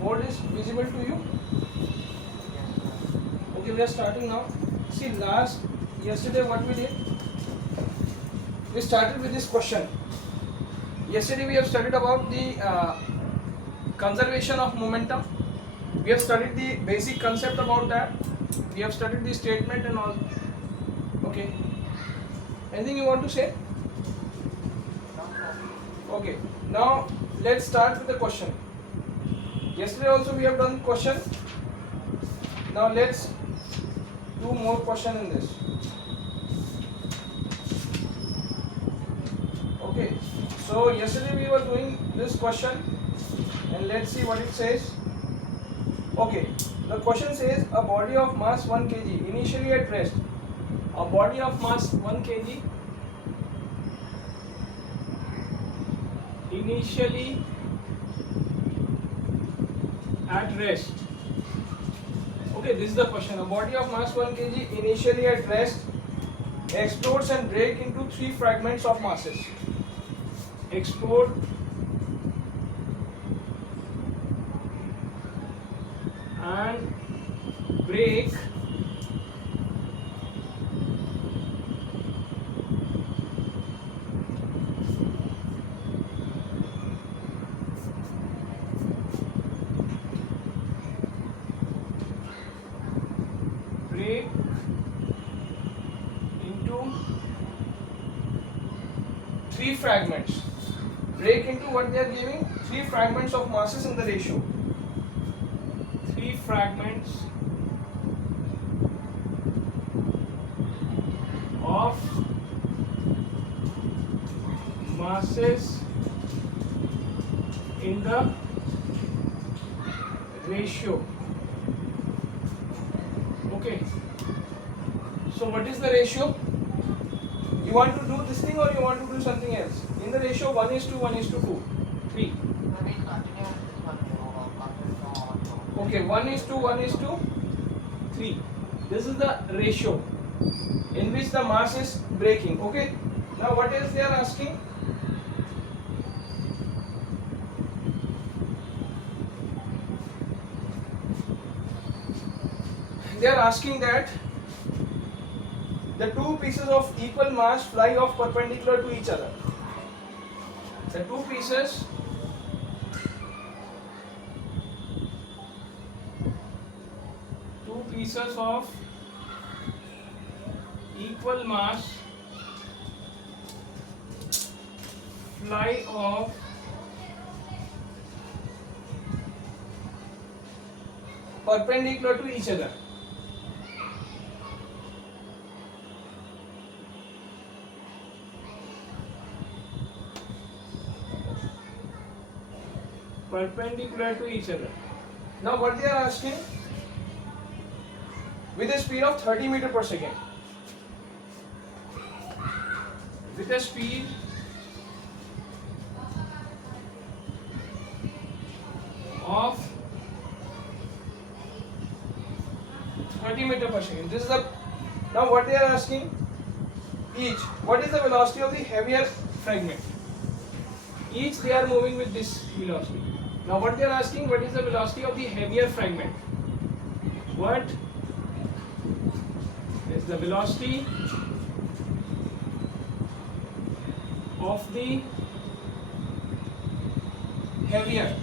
Board is visible to you? Okay, we are starting now. See, yesterday what we did? We started with this question. Yesterday we have studied about the conservation of momentum. We have studied the basic concept about that. We have studied the statement and all. Okay. Anything you want to say? Okay. Now let's start with the question. Yesterday also we have done question. Now let's do more question in this. Okay. So yesterday we were doing this question and let's see what it says. Okay. The question says a body of mass 1 kg initially at rest. A body of mass 1 kg initially at rest. Okay, this is the question. A body of mass 1 kg initially at rest explodes and break into 3 fragments of masses. Explode and break into 3 fragments. Break into what they are giving? 3 fragments of masses in the ratio. 3 fragments of masses in the ratio. Okay. So what is the ratio? You want to do this thing or you want to do something else? In the ratio 1:1:2, 3. Okay, 1:1:3. This is the ratio in which the mass is breaking. Okay. Now what else they are asking? They are asking that the 2 pieces of equal mass fly off perpendicular to each other. The 2 pieces of equal mass fly off perpendicular to each other. Perpendicular to each other. Now what they are asking? With a speed of 30 meters per second. With a speed of 30 meters per second. This is the. Now what they are asking? Each. What is the velocity of the heavier fragment? Each they are moving with this velocity. Now what they are asking? What is the velocity of the heavier fragment? What is the velocity of the heavier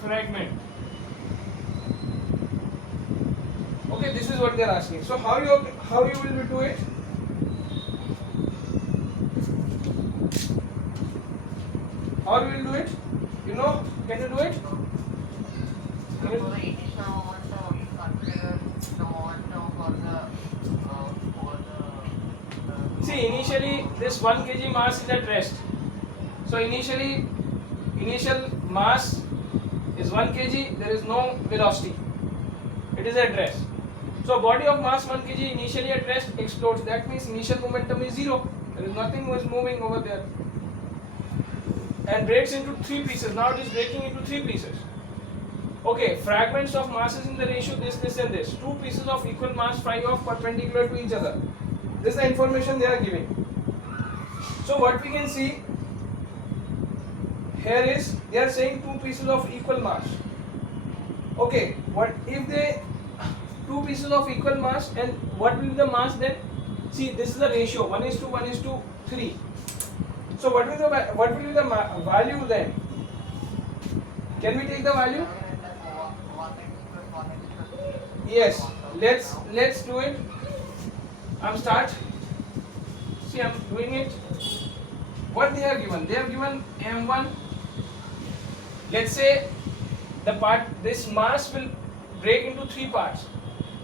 fragment? Okay, this is what they are asking. So how you will do it? How you will do it? You know? Can you do it? See, initially this 1 kg mass is at rest. So initial mass is 1 kg. There is no velocity. It is at rest. So body of mass 1 kg initially at rest explodes. That means initial momentum is 0. There is nothing was moving over there. And breaks into 3 pieces. Now it is breaking into 3 pieces. Okay, fragments of masses in the ratio this and this. 2 pieces of equal mass fly off perpendicular to each other. This is the information they are giving. So what we can see, here is they are saying two pieces of equal mass. Okay, what if they two pieces of equal mass, and what will be the mass then? See, this is the ratio 1:3. So what will be the value then? Can we take the value? Yes, let's do it. I'm start. See, I'm doing it. What they have given? They have given m1. Let's say this mass will break into three parts.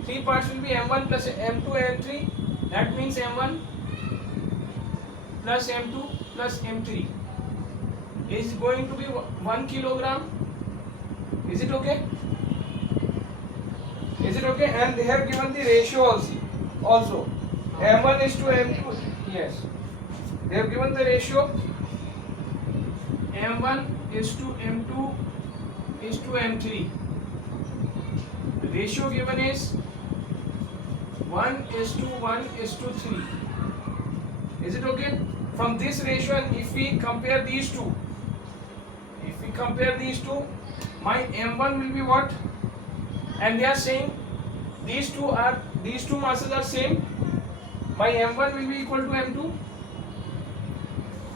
Three parts will be m1 plus m2 and m3. That means m1 plus m2 plus m3 is going to be 1 kilogram. Is it okay? Is it okay? And they have given the ratio also m1 is to m2. Yes, they have given the ratio m1 is to m2 is to m3. The ratio given is 1:1:3. Is it okay? From this ratio, and if we compare these two, my m1 will be what? And they are saying these two masses are same. My m1 will be equal to m2.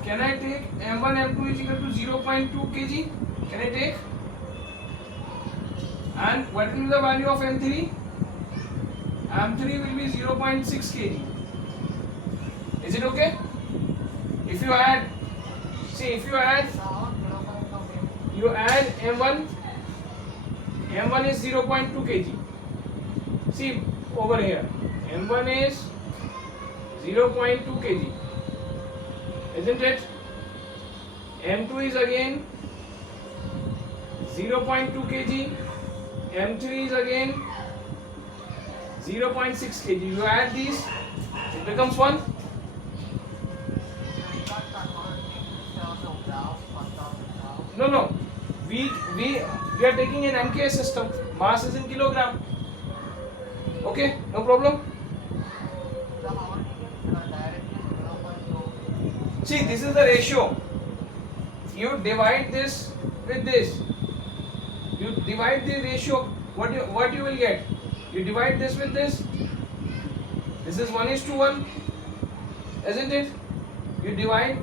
Can I take m1 m2 is equal to 0.2 kg? Can I take? And what will be the value of m3? m3 will be 0.6 kg. Is it okay? If you add, see, you add m1 is 0.2 kg. See over here, m1 is 0.2 kg, isn't it? m2 is again 0.2 kg, m3 is again 0.6 kg. You add these, it becomes 1. No. We are taking an MKS system. Mass is in kilogram. Okay, no problem. See, this is the ratio. You divide this with this. You divide the ratio. What you will get? You divide this with this. This is 1:1, isn't it? You divide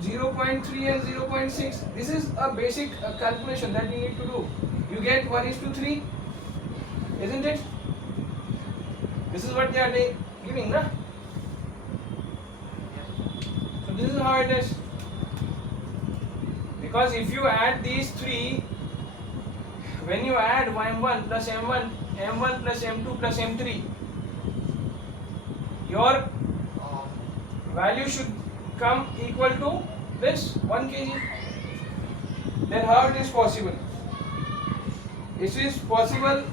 0.3 and 0.6. This is a basic calculation that you need to do. You get 1:3, isn't it? This is what they are giving, na? So this is how it is. Because if you add these three, when you add m1 plus m1, m1 plus m2 plus m3, your value should come equal to this 1 kg. Then how it is possible? It is possible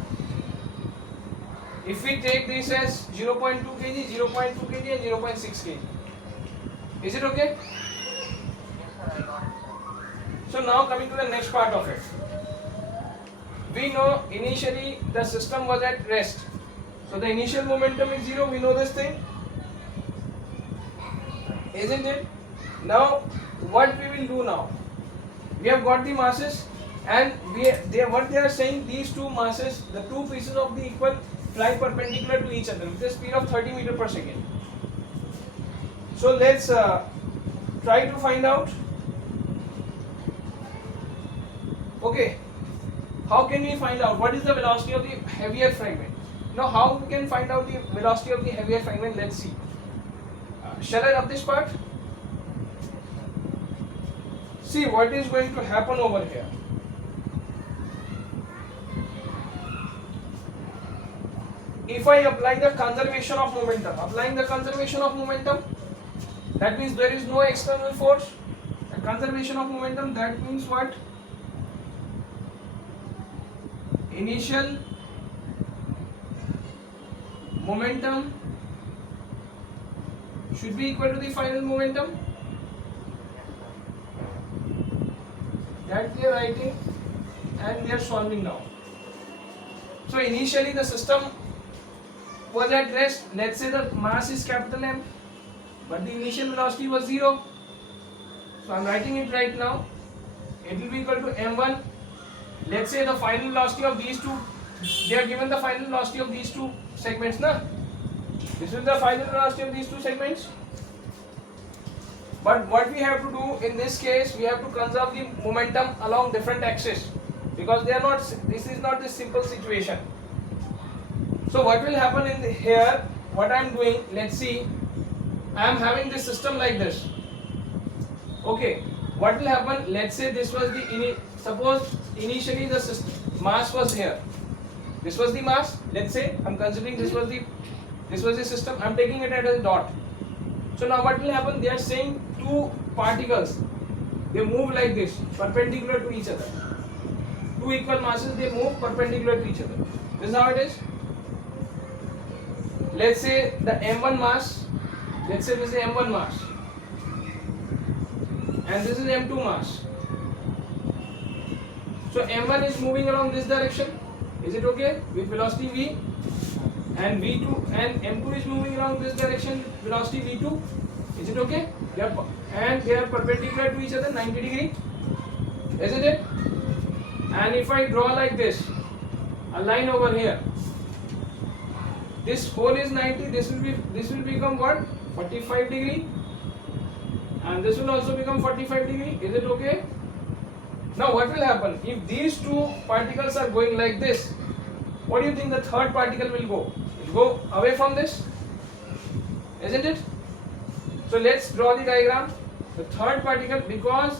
if we take this as 0.2 kg, 0.2 kg and 0.6 kg. Is it okay? So now coming to the next part of it. We know initially the system was at rest. So the initial momentum is 0. We know this thing. Isn't it? Now what we will do now? We have got the masses, and what they are saying, these two masses, the two pieces of the equal, fly perpendicular to each other with a speed of 30 meters per second. So let's try to find out. Okay, how can we find out what is the velocity of the heavier fragment? Now how we can find out the velocity of the heavier fragment? Let's see. Shall I rub this part? See what is going to happen over here. If I apply the conservation of momentum, that means there is no external force. A conservation of momentum, that means what? Initial momentum should be equal to the final momentum. That we are writing and we are solving now. So initially the system was at rest. Let's say the mass is capital M, but the initial velocity was 0. So I am writing it right now. it will be equal to m1. Let's say the final velocity of these two, they are given the final velocity of these two segments, na? This is the final velocity of these two segments. But what we have to do in this case, we have to conserve the momentum along different axes, because they are not. This is not this simple situation. So what will happen in here? What I am doing? Let's see. I am having this system like this. Okay. What will happen? Let's say this was the suppose initially the mass was here. This was the mass. Let's say I'm considering this was the system. I'm taking it as a dot. So now what will happen? They are saying two particles, they move like this, perpendicular to each other. Two equal masses, they move perpendicular to each other. This is how it is. Let's say the m1 mass. Let's say this is m1 mass, and this is m2 mass. So m1 is moving along this direction. Is it okay? With velocity v, and v2 and m2 is moving along this direction, velocity v2. Is it okay? They are perpendicular to each other, 90 degree. Isn't it? And if I draw like this, a line over here, this whole is 90. This will become what? 45 degree, and this will also become 45 degree. Is it okay? Now what will happen if these two particles are going like this? What do you think the third particle will go? It will go away from this, isn't it? So let's draw the diagram. The third particle, because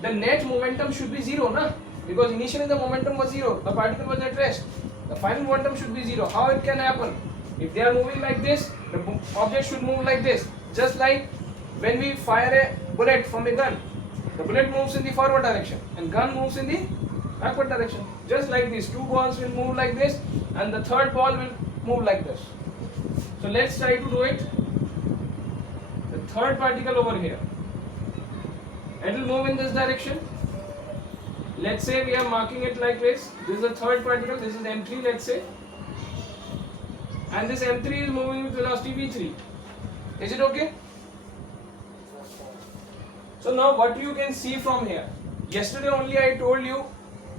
the net momentum should be zero, na? Because initially the momentum was zero, the particle was at rest. The final momentum should be zero. How it can happen? If they are moving like this, the object should move like this. Just like when we fire a bullet from a gun, the bullet moves in the forward direction and gun moves in the backward direction. Just like this, two balls will move like this, and the third ball will move like this. So let's try to do it. The third particle over here, it will move in this direction. Let's say we are marking it like this. This is the third particle, this is m3, let's say, and this m3 is moving with velocity v3. Is it okay? So now what you can see from here, yesterday only I told you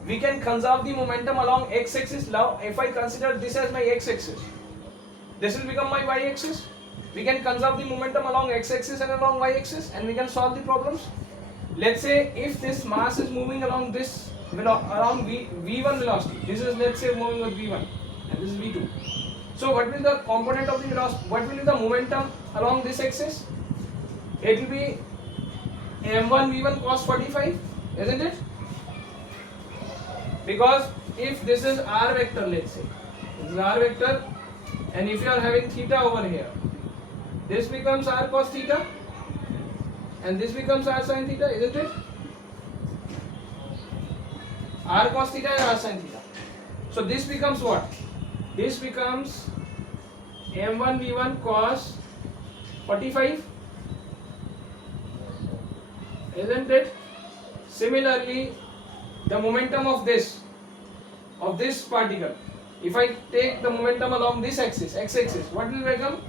we can conserve the momentum along x-axis. Now if I consider this as my x-axis, this will become my y-axis. We can conserve the momentum along x-axis and along y-axis, and we can solve the problems. Let's say if this mass is moving along this around v1 velocity, this is, let's say, moving with v1 and this is v2. So what will the component of the velocity, what will be the momentum along this axis? It will be m1 v1 cos 45, isn't it? Because if this is r vector, let's say this is r vector, and if you are having theta over here, this becomes r cos theta and this becomes r sin theta, isn't it? R cos theta and r sin theta. So this becomes what? This becomes m1 v1 cos 45, isn't it? Similarly, the momentum of this particle, if I take the momentum along this axis, x-axis, what will become?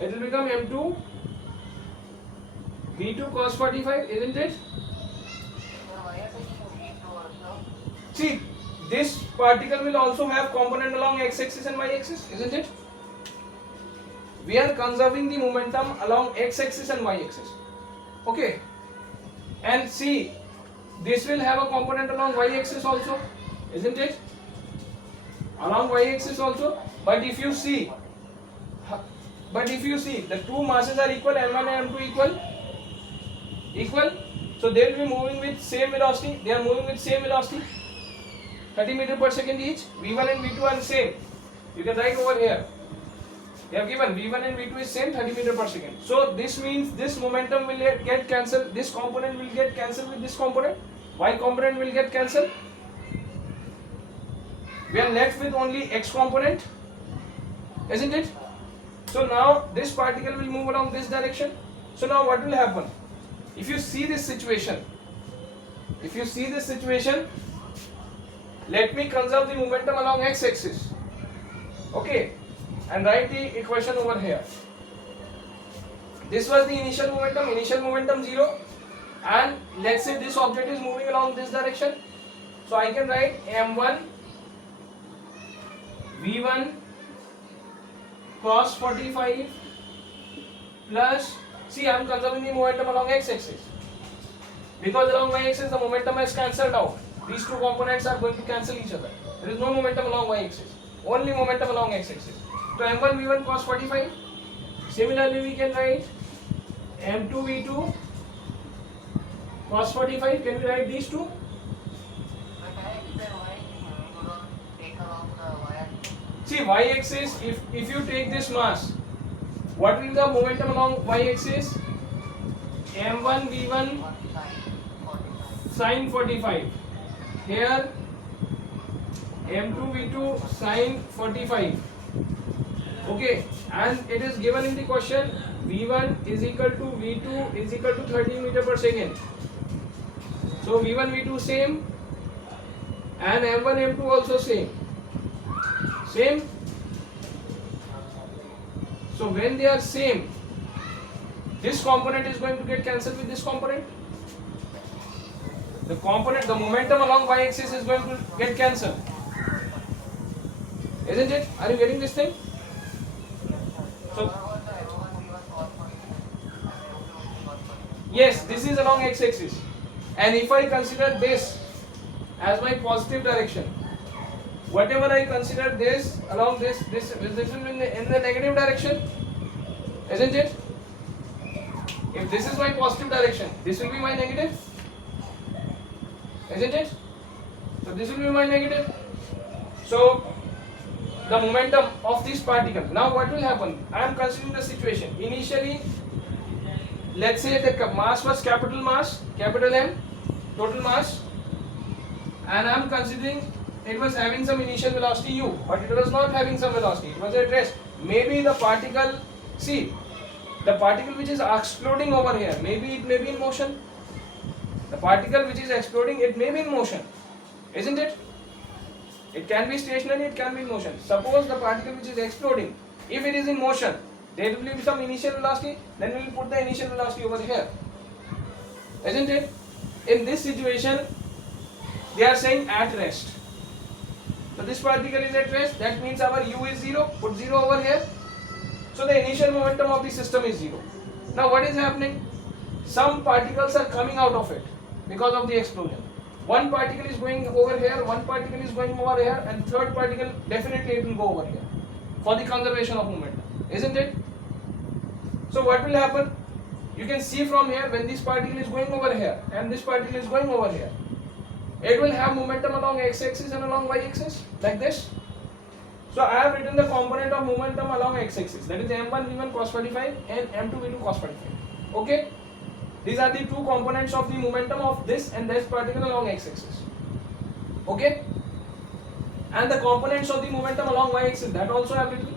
It will become m2 v2 cos 45, isn't it? See, this particle will also have component along x-axis and y-axis, isn't it? We are conserving the momentum along x-axis and y-axis. Okay. And see, this will have a component along y-axis also, isn't it? Along y-axis also. But if you see, the two masses are equal, m1 and m2 equal. So they will be moving with same velocity. They are moving with same velocity, 30 meters per second each. V1 and V2 are same. You can write over here. They have given V1 and V2 is same, 30 meters per second. So this means this momentum will get cancelled. This component will get cancelled with this component. Y component will get cancelled. We are left with only x component, isn't it? So now this particle will move along this direction. So now what will happen? If you see this situation, let me conserve the momentum along x-axis. Okay, and write the equation over here. This was the initial momentum 0, and let's say this object is moving along this direction, so I can write m1 v1 cos 45 plus, see I am conserving the momentum along x-axis, because along y-axis the momentum is cancelled out. These two components are going to cancel each other. There is no momentum along y-axis, only momentum along x-axis. So m1 v1 cos 45. Similarly, we can write m2 v2 cos 45. Can we write these two? See, y-axis, if you take this mass, what will be the momentum along y-axis? m1 v1 sin 45. Here m2 v2 sin 45. Okay, and it is given in the question v1 is equal to v2 is equal to 30 meter per second. So v1 v2 same, and m1 m2 also same. So when they are same, this component is going to get cancelled with this component. The momentum along y-axis is going to get cancelled, isn't it? Are you getting this thing? So yes, this is along x-axis, and if I consider this as my positive direction, whatever I consider this along this will be in the negative direction, isn't it? If this is my positive direction, this will be my negative, isn't it? So this will be my negative. So the momentum of this particle. Now what will happen? I am considering the situation. Initially, let's say the mass was capital M, total mass, and I am considering it was having some initial velocity u, but it was not having some velocity, it was at rest. Maybe the particle, see, the particle which is exploding over here, maybe it may be in motion. The particle which is exploding, it may be in motion, isn't it? It can be stationary, it can be in motion. Suppose the particle which is exploding, if it is in motion, there will be some initial velocity, then we will put the initial velocity over here, isn't it? In this situation, they are saying at rest. So this particle is at rest, that means our u is 0, put 0 over here. So the initial momentum of the system is 0. Now what is happening? Some particles are coming out of it because of the explosion. One particle is going over here, one particle is going over here, and third particle definitely it will go over here for the conservation of momentum, isn't it? So what will happen? You can see from here, when this particle is going over here and this particle is going over here, it will have momentum along x-axis and along y-axis, like this. So I have written the component of momentum along x-axis, that is m1 v1 cos 45 and m2 v2 cos 45. Okay, these are the two components of the momentum of this and this particle along x-axis. Okay, and the components of the momentum along y-axis, that also I have written.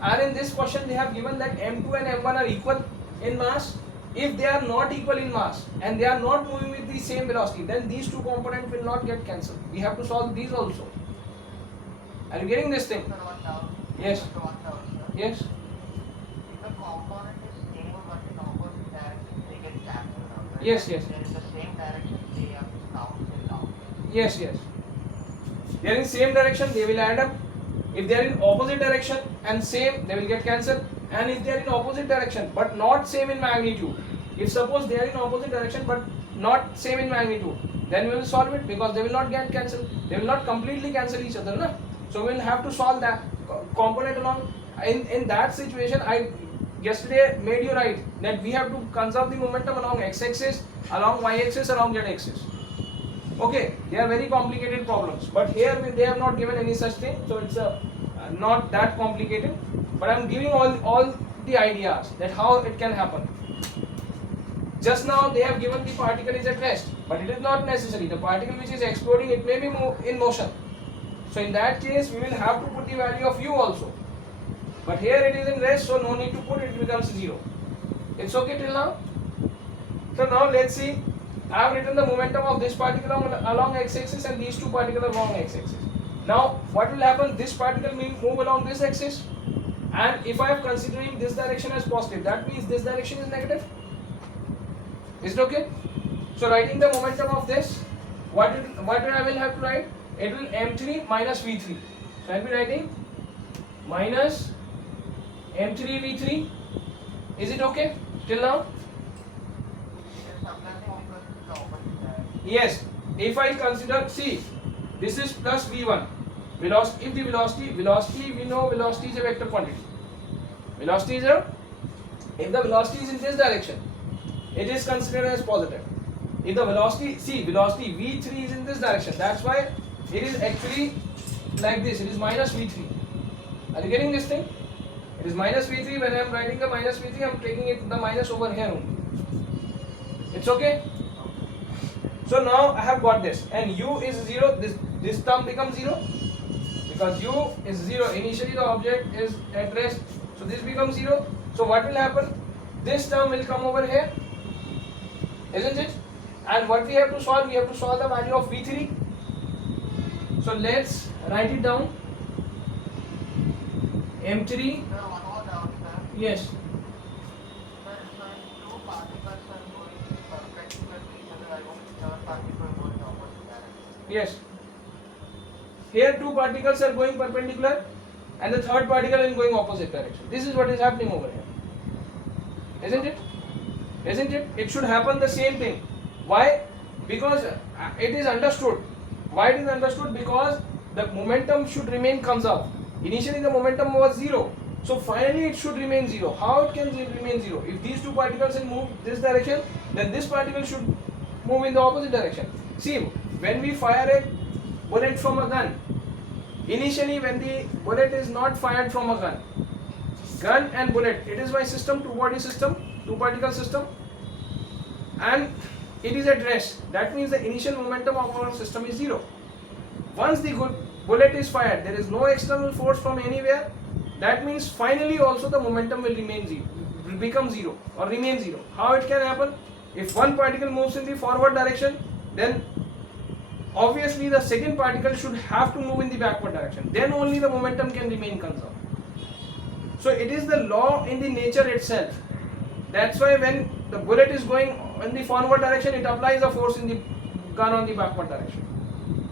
And in this question they have given that m2 and m1 are equal in mass. If they are not equal in mass and they are not moving with the same velocity, then these two components will not get cancelled. We have to solve these also. Are you getting this thing? Yes. Yes. If the component is stable but in opposite direction, they get cancelled out, right? Yes, yes. If they're in the same direction, they have to cancel out. Yes, yes. They are in same direction, they will add up. If they are in opposite direction and same, they will get cancelled. And if they are in opposite direction but not same in magnitude, if suppose they are in opposite direction but not same in magnitude, then we will solve it because they will not get cancelled. They will not completely cancel each other, na? So we will have to solve that component along. In that situation, I yesterday made you write that we have to conserve the momentum along x-axis, along y-axis, along z-axis. Okay, they are very complicated problems, but here they have not given any such thing, so it's not that complicated. But I am giving all the ideas that how it can happen. Just now they have given the particle is at rest, but it is not necessary. The particle which is exploding, it may be in motion. So in that case, we will have to put the value of u also. But here it is in rest, so no need to put it, it becomes 0. It's okay till now? So now let's see. I have written the momentum of this particle along x-axis and these two particles along x-axis. Now what will happen? This particle will move along this axis, and if I am considering this direction as positive, that means this direction is negative. Is it okay? So writing the momentum of this, what I will have to write? It will m3 minus v3. So I will be writing minus m3 v3. Is it okay till now? It's sometimes because it's the opposite direction. Yes. If I consider, see, this is plus v1. Velocity. If the velocity, we know velocity is a vector quantity. Velocity is a. If the velocity is in this direction, it is considered as positive. If the velocity, see, velocity v3 is in this direction. That's why it is actually like this. It is minus v3. Are you getting this thing? It is minus v3. When I am writing the minus v3, I am taking it the minus over here only. It's okay. So now I have got this, and u is 0. This term becomes 0 because u is 0. Initially the object is at rest, so this becomes 0. So what will happen? This term will come over here, isn't it? And what we have to solve? We have to solve the value of v3. So let's write it down. M3. Sir, one more doubt, sir. Yes. Sir, so if two particles are going perpendicular to each other, I want the third particle going in opposite direction. Yes. Here two particles are going perpendicular, and the third particle is going opposite direction. This is what is happening over here, isn't it? Isn't it? It should happen the same thing. Why? Because it is understood. Why it is understood? Because the momentum should remain conserved. Initially the momentum was 0. So finally it should remain 0. How it can remain 0? If these two particles will move this direction, then this particle should move in the opposite direction. See, when we fire a bullet from a gun, initially when the bullet is not fired from a gun and bullet, it is by system, two-body system, two-particle system, and it is at rest. That means the initial momentum of our system is 0. Once the bullet is fired, there is no external force from anywhere. That means finally also the momentum will remain 0, will become 0 or remain 0. How it can happen? If one particle moves in the forward direction, then obviously the second particle should have to move in the backward direction. Then only the momentum can remain conserved. So it is the law in the nature itself. That's why when the bullet is going in the forward direction, it applies a force in the gun on the backward direction,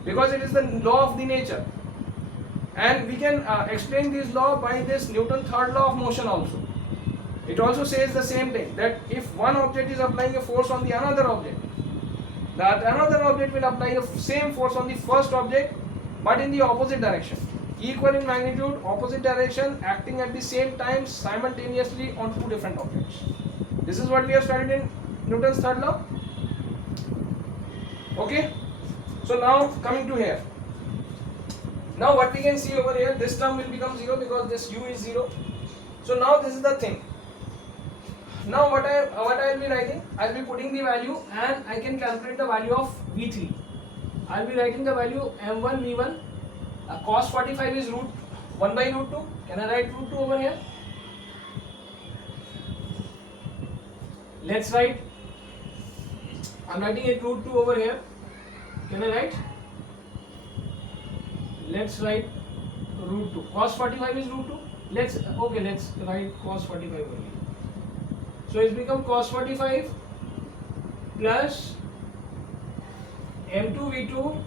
because it is the law of the nature. And we can explain this law by this Newton's third law of motion also. It also says the same thing, that if one object is applying a force on the another object, that another object will apply the same force on the first object but in the opposite direction. Equal in magnitude, opposite direction, acting at the same time simultaneously on two different objects. This is what we have studied in Newton's third law. Okay. So now coming to here. Now what we can see over here, this term will become 0 because this u is 0. So now this is the thing. Now what I will be writing, I will be putting the value and I can calculate the value of V3. I will be writing the value m1 v1. Cos 45 is root 1 by root 2. Can I write root 2 over here? Let's write. I am writing it root 2 over here. Can I write? Let's write root 2. Cos 45 is root 2. Let's write cos 45 over here. So it's become cos 45 plus m2 v2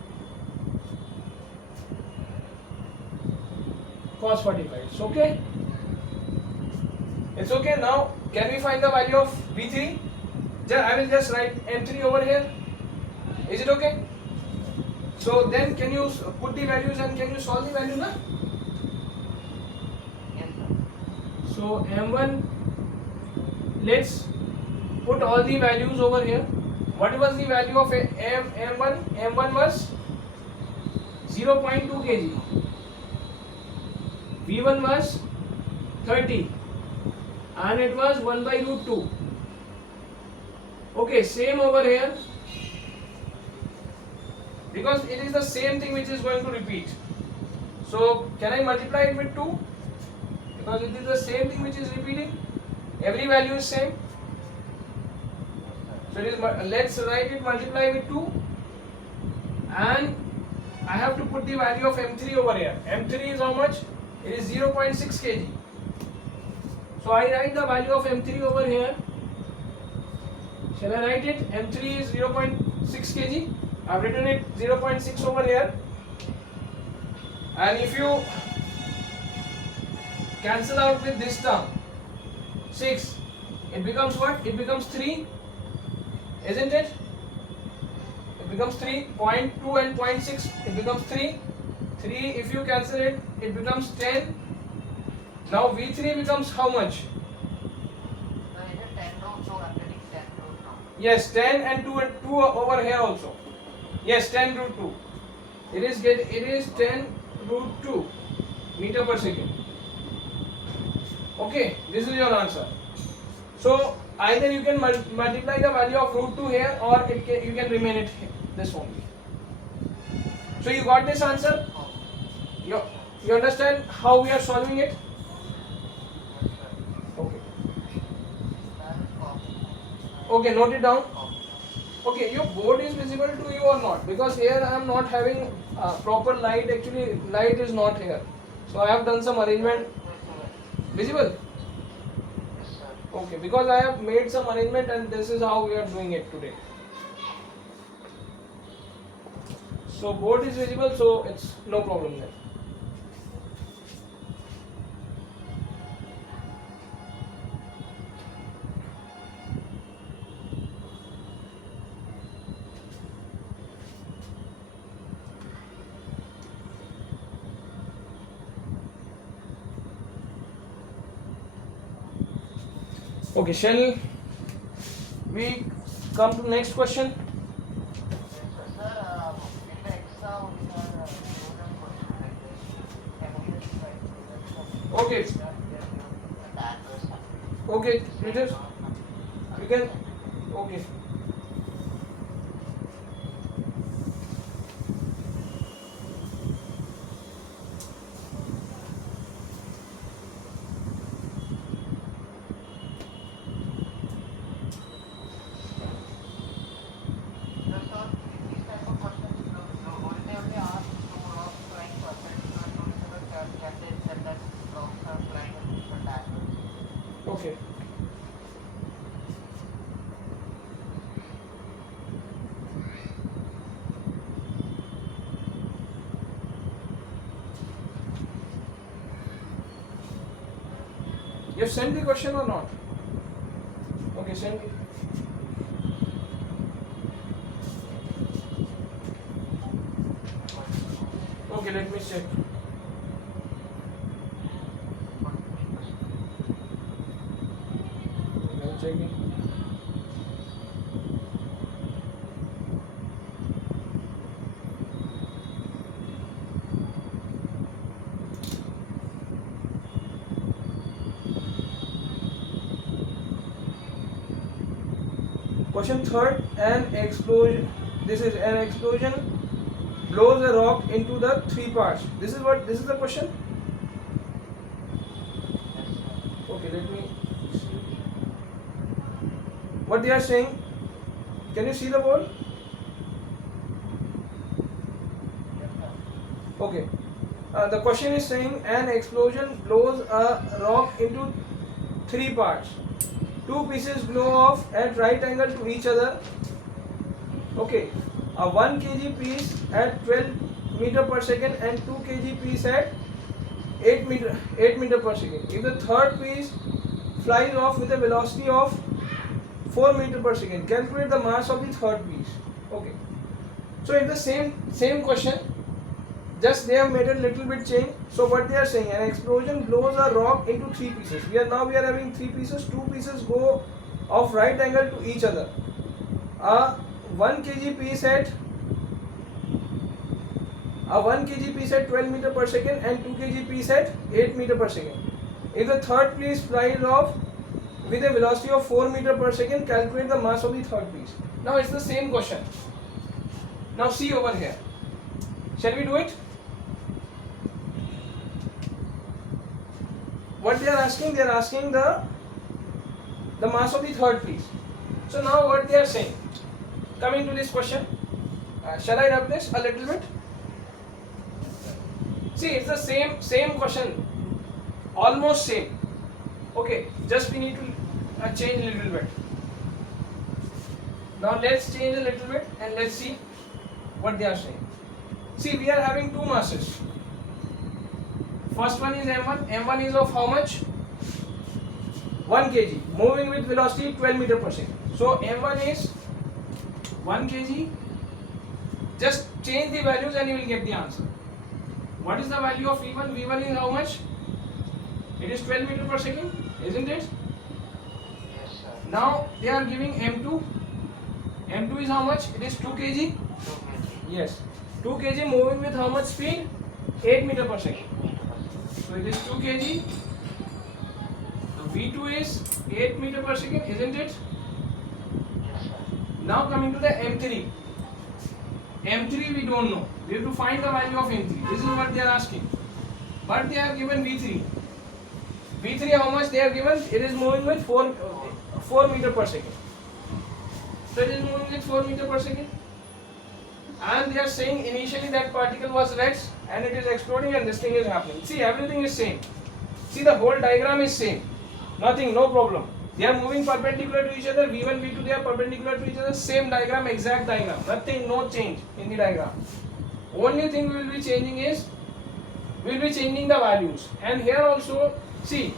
cos 45. It's okay. It's okay. Now can we find the value of v3? I will just write m3 over here. Is it okay? So then can you put the values and can you solve the value now? Yes, sir. So m1, let's put all the values over here. What was the value of m1? M1 was 0.2 kg. V1 was 30 and it was 1 by root 2. Okay, same over here, because it is the same thing which is going to repeat. So can I multiply it with 2? Because it is the same thing which is repeating. Every value is same. So it is, let's write it multiply with 2, and I have to put the value of m3 over here. M3 is how much? It is 0.6 kg. So I write the value of m3 over here. Shall I write it? M3 is 0.6 kg. I've written it 0.6 over here. And if you cancel out with this term, 6, it becomes what? It becomes 3, isn't it? It becomes 3, 0.2 and 0.6, it becomes 3. 3, if you cancel it, it becomes 10. Now V3 becomes how much? So is it 10 root, so I'm getting 10 root now. Yes, 10 and 2 over here also. Yes, 10 root 2. It is 10 root 2 meter per second. Okay, this is your answer. So either you can multiply the value of root 2 here, or you can remain it here, this only. So you got this answer? You understand how we are solving it? Yes, sir. Okay. That is copy. Okay, note it down. Copy. Okay, your board is visible to you or not? Because here I am not having proper light. Actually, light is not here. So I have done some arrangement. Visible? Yes, sir. Okay, because I have made some arrangement and this is how we are doing it today. So board is visible, so it's no problem there. Okay, shall we come to next question? Yes, sir. In the exam, we have given question like this. Can we just try to Okay, that question? okay, readers, you can, okay. Okay. You have sent the question or not? Okay, send it. Okay, let me check. I'm checking. Question third, an explosion. This is an explosion blows a rock into the three parts. This is what. This is the question. Okay, let me see. What they are saying. Can you see the board? Okay. The question is saying an explosion blows a rock into three parts. Two pieces blow off at right angle to each other. Okay. A 1 kg piece at 12 meter per second and 2 kg piece at 8 meter per second. If the third piece flies off with a velocity of 4 meter per second, calculate the mass of the third piece. Okay. So it's the same question. Just they have made a little bit change. So what they are saying, an explosion blows a rock into three pieces. We are having three pieces. Two pieces go off right angle to each other. A 1 kg piece at 12 meter per second and 2 kg piece at 8 meter per second. If the third piece flies off with a velocity of 4 meter per second, calculate the mass of the third piece. Now it's the same question. Now see over here. Shall we do it? What they are asking the mass of the third piece. So now what they are saying, coming to this question, shall I rub this a little bit? See, it's the same question, almost same. Okay, just we need to change a little bit. Now let's change a little bit and let's see what they are saying. See, we are having two masses. First one is m1. M1 is of how much? 1 kg. Moving with velocity 12 meter per second. So m1 is 1 kg. Just change the values and you will get the answer. What is the value of v1? V1 is how much? It is 12 meter per second, isn't it? Yes, sir. Now they are giving m2. M2 is how much? It is 2 kg. 2 kg. Yes. 2 kg moving with how much speed? 8 meter per second. 8 meter per second. So it is 2 kg. The V2 is 8 meter per second, isn't it? Yes, sir. Now coming to the M3. M3 we don't know. We have to find the value of M3. This is what they are asking. But they are given V3. V3 how much they are given? It is moving with 4 meter per second. So it is moving with 4 meter per second. And they are saying initially that particle was red and it is exploding and this thing is happening. See, everything is same. See, the whole diagram is same. Nothing, no problem. They are moving perpendicular to each other. V1, V2, they are perpendicular to each other. Same diagram, exact diagram. Nothing, no change in the diagram. Only thing we will be changing is, we will be changing the values. And here also, see,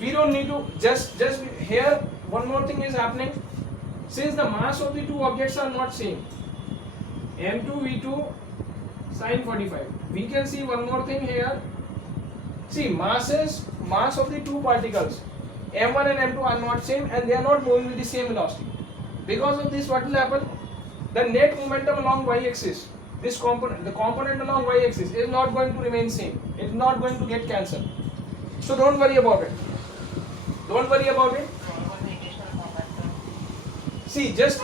we don't need to, just here, one more thing is happening. Since the mass of the two objects are not same, m2, v2, sin 45. We can see one more thing here. See, mass of the two particles, m1 and m2 are not same and they are not moving with the same velocity. Because of this, what will happen? The net momentum along y-axis, the component along y-axis is not going to remain same. It is not going to get cancelled. So don't worry about it. Don't worry about it. So what was the initial momentum? See, just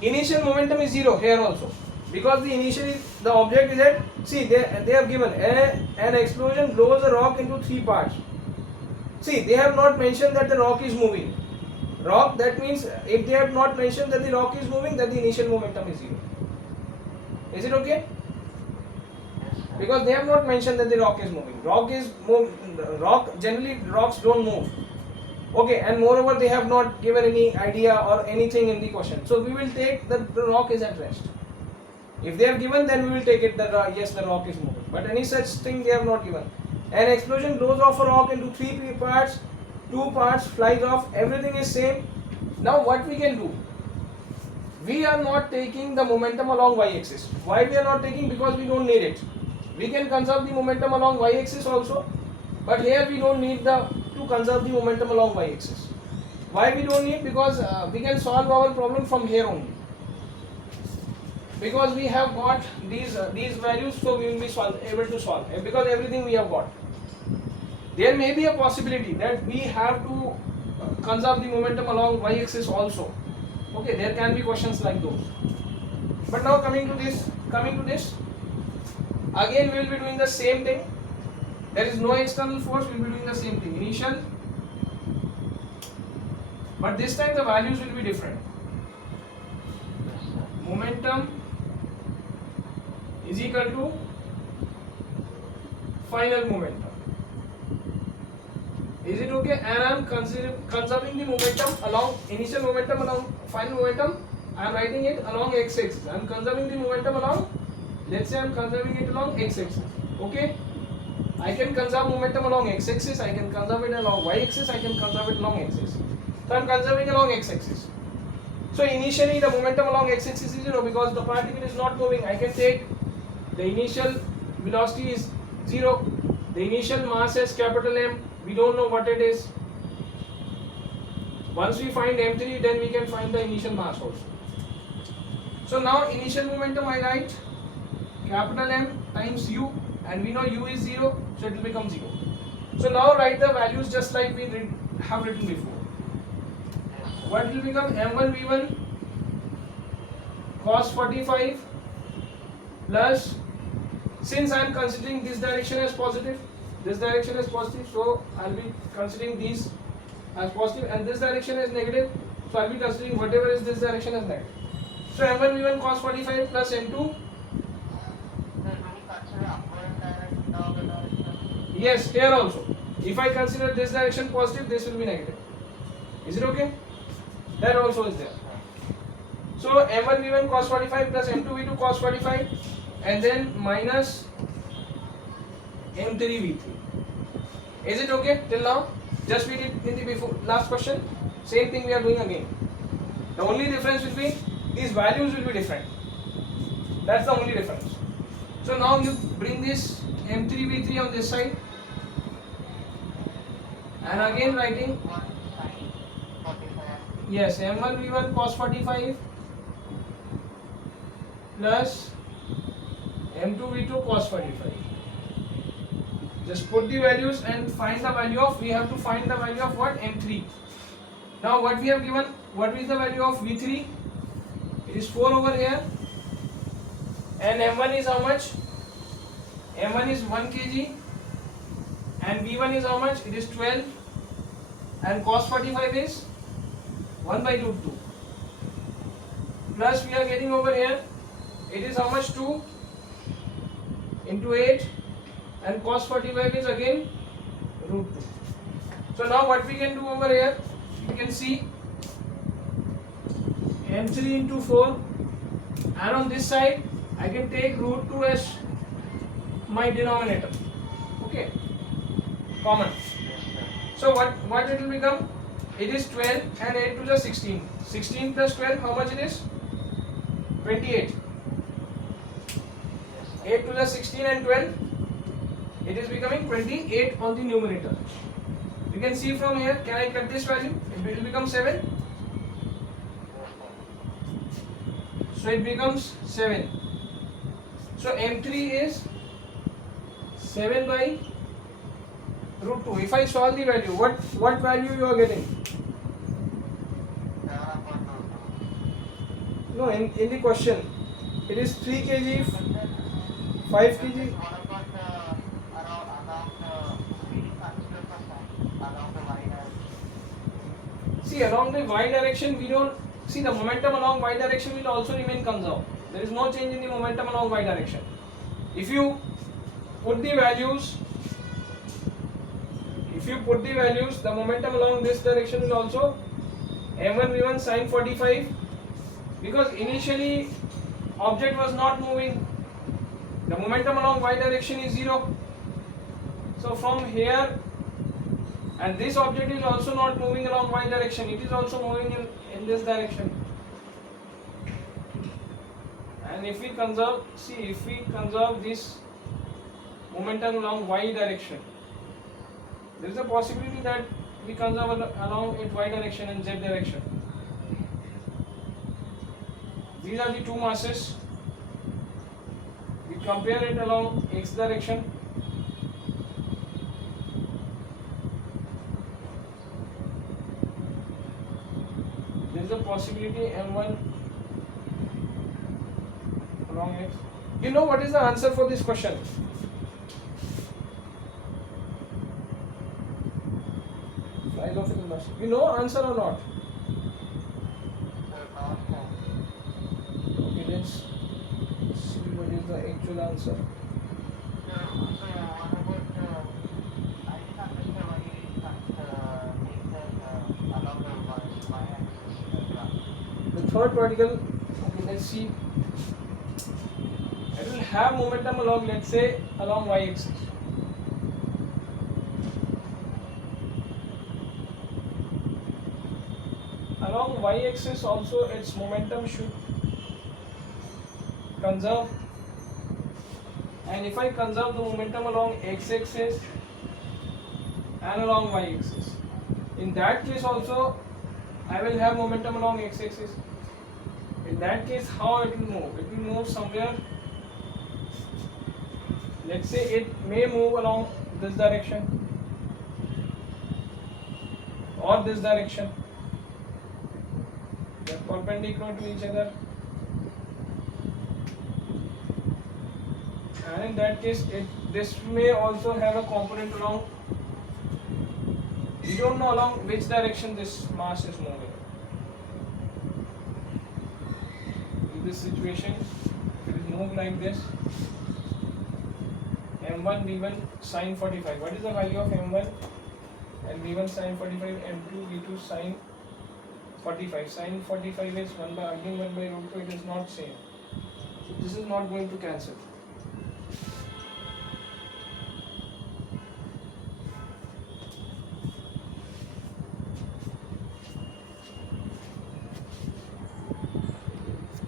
initial momentum is 0 here also, because the object is at, see, they have given an explosion blows a rock into 3 parts. See, they have not mentioned that the rock is moving. That means if they have not mentioned that the rock is moving, then the initial momentum is 0. Is it okay? Yes, sir. Because they have not mentioned that the rock is moving. Generally rocks don't move. Okay, and moreover they have not given any idea or anything in the question. So we will take that the rock is at rest. If they have given, then we will take it that yes, the rock is moving. But any such thing they have not given. An explosion blows off a rock into 3 parts, 2 parts flies off, everything is same. Now what we can do? We are not taking the momentum along y-axis. Why we are not taking? Because we don't need it. We can conserve the momentum along y-axis also, but here we don't need to conserve the momentum along y-axis. Why we don't need? Because we can solve our problem from here only. Because we have got these values, so we will be able to solve. Because everything we have got. There may be a possibility that we have to conserve the momentum along y-axis also. Okay, there can be questions like those. But now coming to this, again we will be doing the same thing. There is no external force, we will be doing the same thing. Initial, but this time the values will be different. Yes, sir. Momentum is equal to final momentum. Is it okay? And I am conserving the momentum along initial momentum along final momentum. I am writing it along x-axis. I am conserving the momentum along. Let's say I am conserving it along x-axis. Okay. I can conserve momentum along x-axis. I can conserve it along y-axis. I can conserve it along x-axis. So I am conserving along x-axis. So initially the momentum along x-axis is 0 because the particle is not moving. I can take the initial velocity is 0. The initial mass is capital M. We don't know what it is. Once we find M3, then we can find the initial mass also. So now initial momentum I write capital M times U, and we know U is 0, so it will become 0. So now write the values just like we have written before. What will become? M1 V1 cos 45 plus, since I am considering this direction as positive, so I will be considering these as positive and this direction as negative, so I will be considering whatever is this direction as negative. So M1 V1 cos 45 plus M2. Sir, do we consider upward and downward direction? Yes, here also. If I consider this direction positive, this will be negative. Is it okay? That also is there. So m1 v1 cos 45 plus m2 v2 cos 45 and then minus m3 v3. Is it okay till now? Just we did in the before last question. Same thing we are doing again. The only difference will be these values will be different. That's the only difference. So now you bring this m3 v3 on this side and again writing One sin 45. yes m1 v1 cos 45 plus m2 v2 cos 45. Just put the values and find the value of, we have to find the value of what? M3. Now what we have given, what is the value of V3? It is 4 over here. And M1 is how much? M1 is 1 kg. And V1 is how much? It is 12. And cos 45 is 1 by root 2. Plus we are getting over here, it is how much? 2 into 8. And cos 45 is again root 2. So now what we can do over here, we can see m3 into 4 and on this side I can take root 2 as my denominator. Okay, common. So what it will become? It is 12 and 8 to the 16. 16 plus 12, how much it is? 28. 8 to the 16 and 12. It is becoming 28 on the numerator. You can see from here, can I cut this value? It will become 7. So it becomes 7. So M3 is 7 by root 2. If I solve the value, what value you are getting? No, in the question, it is 3 kg, 5 kg. See, along the y direction, we don't see the momentum along y direction will also remain conserved. There is no change in the momentum along y direction. If you put the values, the momentum along this direction will also m1 v1 sin 45, because initially object was not moving. The momentum along y direction is 0. So from here, and this object is also not moving along y direction, it is also moving in this direction. And if we conserve, this momentum along y direction, there is a possibility that we conserve along it y direction and z direction. These are the two masses. We compare it along x direction. There is a possibility m1 along x. You know what is the answer for this question? Flies off in the bus. You know answer or not? Okay, let's see what is the actual answer. The third particle, okay, let's see. It will have momentum along, let's say, along y-axis. Along y-axis also its momentum should conserve. And if I conserve the momentum along x-axis and along y-axis, in that case also I will have momentum along x-axis. In that case, how it will move? It will move somewhere. Let's say it may move along this direction or this direction. They are perpendicular to each other. And in that case, this may also have a component along. We don't know along which direction this mass is moving. In this situation, if it is moved like this, m1 v1 sin 45. What is the value of m1 and v1 sin 45? m2 v2 sin 45. Sine 45 is 1 by again 1 by root 2. It is not same. So this is not going to cancel.